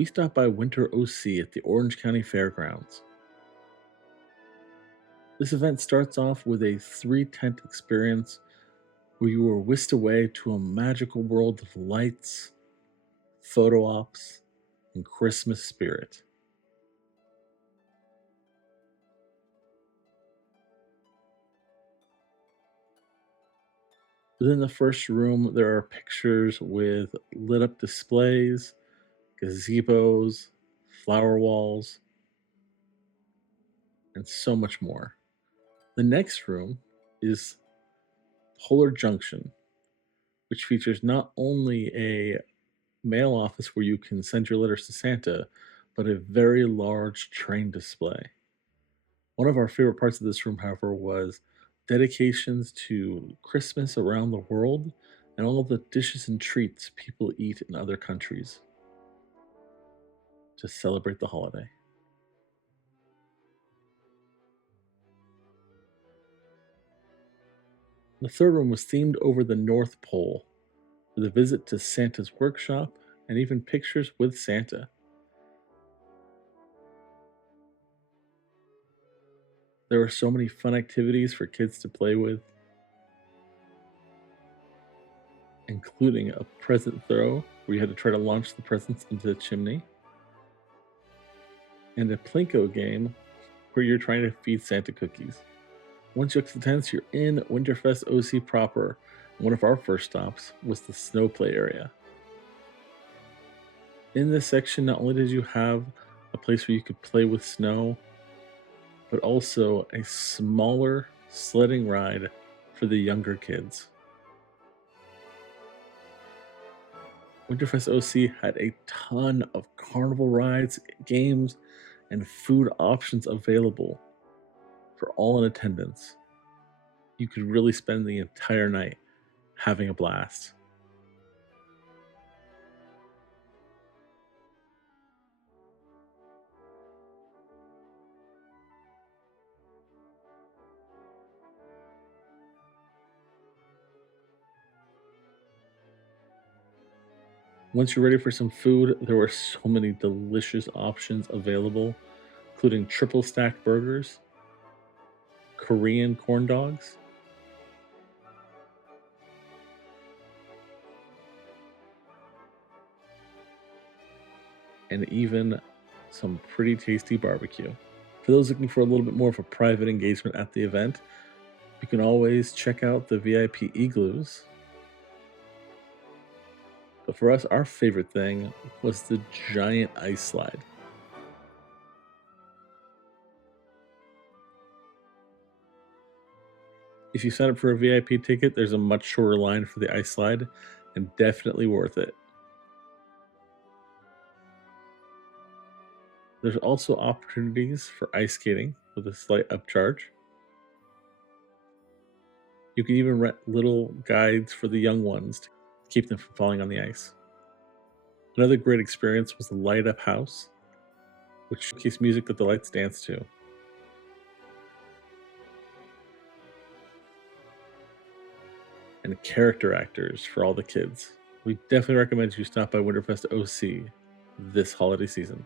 we stopped by Winter OC at the Orange County Fairgrounds. This event starts off with a three tent experience where you are whisked away to a magical world of lights, photo ops, and Christmas spirit. Within the first room, there are pictures with lit up displays, gazebos, flower walls, and so much more. The next room is Polar Junction, which features not only a mail office where you can send your letters to Santa, but a very large train display. One of our favorite parts of this room, however, was dedications to Christmas around the world and all of the dishes and treats people eat in other countries to celebrate the holiday. The third room was themed over the North Pole, with a visit to Santa's workshop and even pictures with Santa. There were so many fun activities for kids to play with, including a present throw where you had to try to launch the presents into the chimney, and a Plinko game where you're trying to feed Santa cookies. Once you exit the tents, you're in Winterfest OC proper. One of our first stops was the snow play area. In this section, not only did you have a place where you could play with snow, but also a smaller sledding ride for the younger kids. Winterfest OC had a ton of carnival rides, games, and food options available for all in attendance. You could really spend the entire night having a blast. Once you're ready for some food, there were so many delicious options available, including triple stack burgers, Korean corn dogs, and even some pretty tasty barbecue. For those looking for a little bit more of a private engagement at the event, you can always check out the VIP igloos. But for us, our favorite thing was the giant ice slide. If you sign up for a VIP ticket, there's a much shorter line for the ice slide and definitely worth it. There's also opportunities for ice skating with a slight upcharge. You can even rent little guides for the young ones to keep them from falling on the ice. Another great experience was the Light Up House, which showcased music that the lights dance to. And character actors for all the kids. We definitely recommend you stop by Winterfest OC this holiday season.